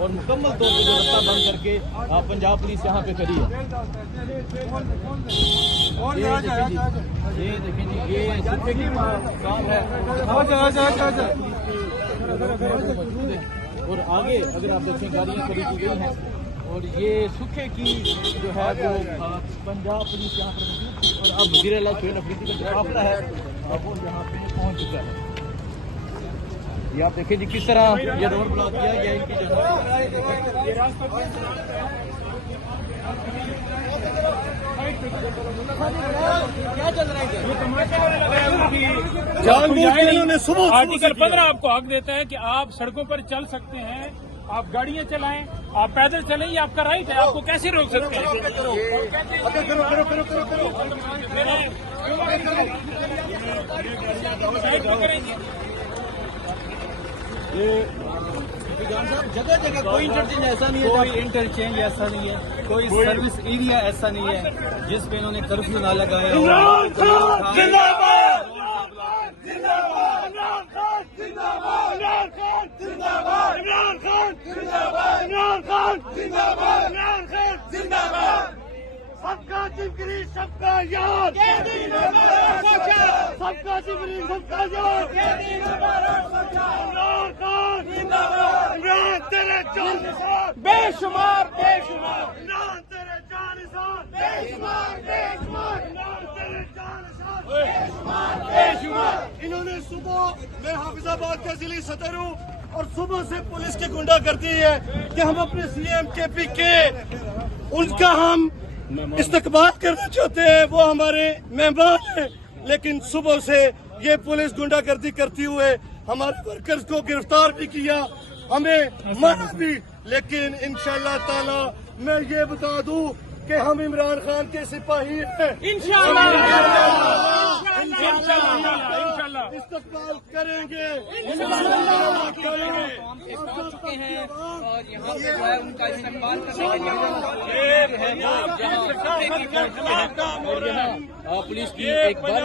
और मुकम्मल तौर पर जो रास्ता बंद करके पंजाब पुलिस यहाँ पे खड़ी है। ये देखें जी, ये सूखे की काम है और आगे अगर आप देखें गाड़ियाँ खड़ी की गई हैं और ये सूखे की जो है वो पंजाब पुलिस यहाँ पर मौजूद थी और अब वज़ीर-ए-आला सुहेल अफरीदी का जो काफिला है वो यहाँ पे पहुँच चुका है। ये आप देखें जी किस तरह ये रोड ब्लॉक किया गया इनकी जगह। क्या चल रहा है? आर्टिकल 15 आपको हक देता है कि आप सड़कों पर चल सकते हैं, आप गाड़ियां चलाएं, आप पैदल चलें, ये आपका राइट है। आपको कैसे रोक सकते हैं? जगह जगह कोई इंटरचेंज ऐसा नहीं है, कोई इंटरचेंज ऐसा नहीं है, कोई सर्विस एरिया ऐसा नहीं है जिस पे इन्होंने कर्फ्यू ना लगाया हो। सबका जिगरी सबका याद, सबका जिगरी सबका याद। तेरे जान बेशुमार बेशुमार, तेरे जान बेशुमार बेशुमार, तेरे जान बेशुमार बेशुमार। इन्होंने सुबह, मैं हाफिजाबाद का जिले सदर हूँ और सुबह से पुलिस की गुंडागर्दी है कि हम अपने सीएम KP के उनका हम इस्तकबाल करना चाहते हैं, वो हमारे मेहमान हैं, लेकिन सुबह से ये पुलिस गुंडागर्दी करती हुए हमारे वर्कर्स को गिरफ्तार भी किया, हमें मारा भी। लेकिन इंशाअल्लाह ताला मैं ये बता दूं कि हम इमरान खान के सिपाही हैं, इंशाअल्लाह इस्तकबाल करेंगे, चुके हैं और यहाँ पे जो है उनका इस्तेमाल पुलिस की एक बार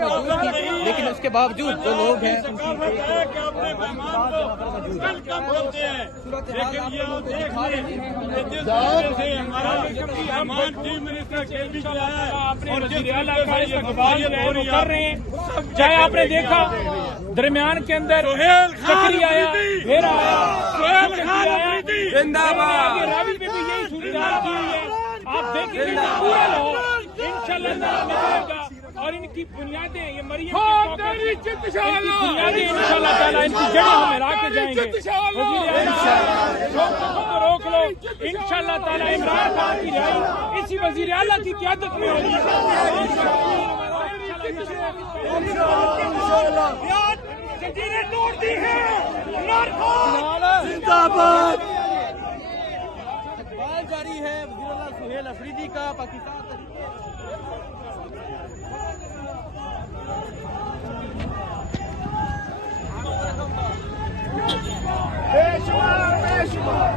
मौजूद थी, लेकिन उसके बावजूद जो लोग हैं कर रहे हैं। चाहे आपने देखा दरमियान के अंदर चक्री आया, फिर आया, रावी पे भी यही सूरत की है। आप देखेंगे पूरा लाहौर इंशाल्लाह और इनकी बुनियादें, ये मरियम के बुनियादें इंशाल्लाह ताला इनकी जगह हम हिला के जाएंगे। रोक लो इंशाल्लाह ताला। इमरान खान की रिहाई इसी वजीर आला की क़यादत में होगी। जंजीरें तोड़ दी है, जिंदाबाद। इस्तकबाल जारी है वज़ीर-ए-आला सुहेल अफरीदी का पाकिस्तान बेशुमार बेशुमार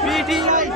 PTI